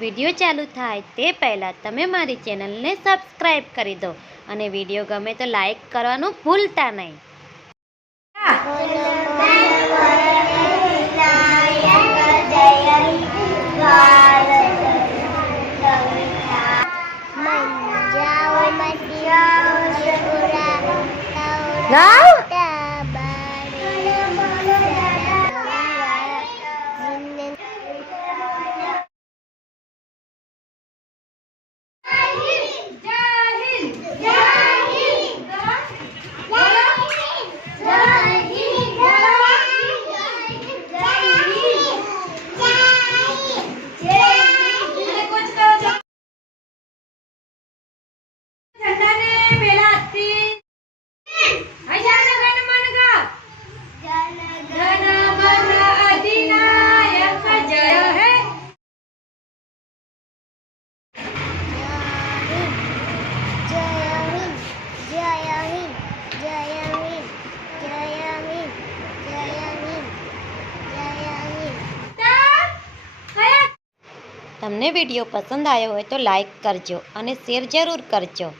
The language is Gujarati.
વિડીયો ચાલુ થાય તે પહેલાં તમે મારી ચેનલને સબસ્ક્રાઈબ કરી દો અને વિડીયો ગમે તો લાઈક કરવાનું ભૂલતા નહીં. તમને વિડીયો પસંદ આવ્યો હોય તો લાઈક કરજો અને શેર જરૂર કરજો.